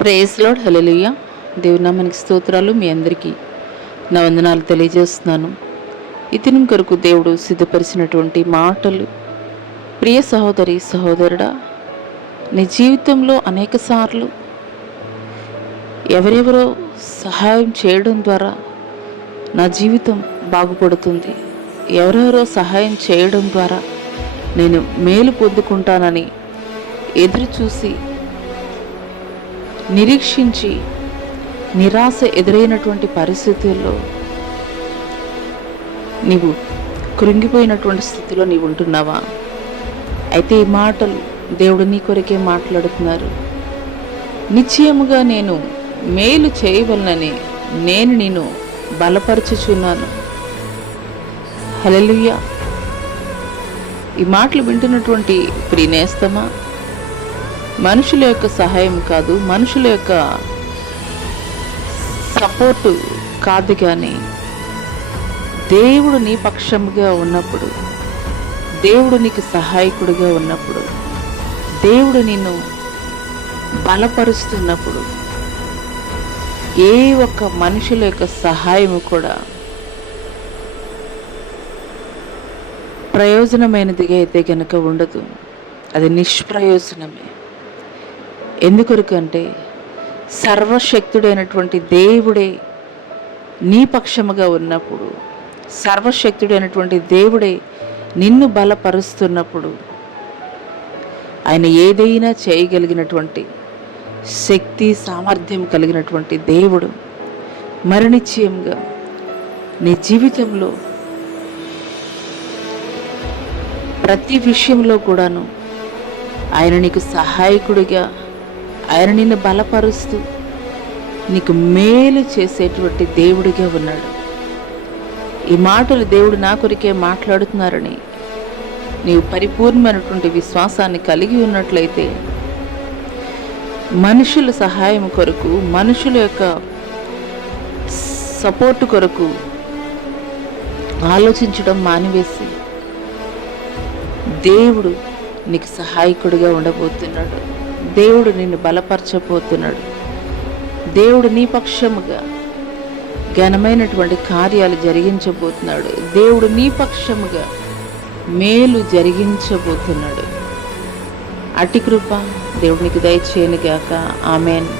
Praise lord, హల్లెలూయా. దేవుని నామానికి స్తోత్రాలు. మీ అందరికీ నా వందనాలు తెలియజేస్తున్నాను. ఈ దినం కొరకు దేవుడు సిద్ధపరిచినటువంటి మాటలు. ప్రియ సహోదరి సహోదరుడా, నీ జీవితంలో అనేక సార్లు ఎవరెవరో సహాయం చేయడం ద్వారా నా జీవితం బాగుపడుతుంది, ఎవరెవరో సహాయం చేయడం ద్వారా నేను మేలు పొందుకుంటానని ఎదురు చూసి నిరీక్షించి నిరాశ ఎదురైనటువంటి పరిస్థితుల్లో నీవు కృంగిపోయినటువంటి స్థితిలో నీవు ఉంటున్నావా? అయితే ఈ మాటలు దేవుడు నీ కొరకే మాట్లాడుతున్నారు. నిశ్చయముగా నేను మేలు చేయవలనని నేను నిన్ను బలపరచుచున్నాను. హల్లెలూయా. ఈ మాటలు వింటున్నటువంటి ప్రియనేస్తమా, మనుషుల యొక్క సహాయం కాదు, మనుషుల యొక్క సపోర్టు కాదు, కానీ దేవుడు నీ పక్షముగా ఉన్నప్పుడు, దేవుడు నీకు సహాయకుడిగా ఉన్నప్పుడు, దేవుడు నిన్ను బలపరుస్తున్నప్పుడు ఏ ఒక్క మనుషుల యొక్క సహాయము కూడా ప్రయోజనమైనదిగా అయితే కనుక ఉండదు. అది నిష్ప్రయోజనమే. ఎందుకొరకంటే సర్వశక్తుడైనటువంటి దేవుడే నీ పక్షముగా ఉన్నప్పుడు, సర్వశక్తుడైనటువంటి దేవుడే నిన్ను బలపరుస్తున్నప్పుడు, ఆయన ఏదైనా చేయగలిగినటువంటి శక్తి సామర్థ్యం కలిగినటువంటి దేవుడు మరి నిశ్చయంగా నీ జీవితంలో ప్రతి విషయంలో కూడాను ఆయన నీకు సహాయకుడిగా, ఆయన నిన్ను బలపరుస్తూ నీకు మేలు చేసేటువంటి దేవుడిగా ఉన్నాడు. ఈ మాటలు దేవుడు నా కొరికే మాట్లాడుతున్నారని నీవు పరిపూర్ణమైనటువంటి విశ్వాసాన్ని కలిగి ఉన్నట్లయితే మనుషుల సహాయం కొరకు, మనుషుల యొక్క సపోర్టు కొరకు ఆలోచించడం మానివేసి దేవుడు నీకు సహాయకుడిగా ఉండబోతున్నాడు. దేవుడు నిన్ను బలపరచబోతున్నాడు. దేవుడు నీ పక్షముగా ఘనమైనటువంటి కార్యాలు జరిగించబోతున్నాడు. దేవుడు నీ పక్షముగా మేలు జరిగించబోతున్నాడు. అట్టి కృప దేవునికి దయచేయనుగాక. ఆమేన్.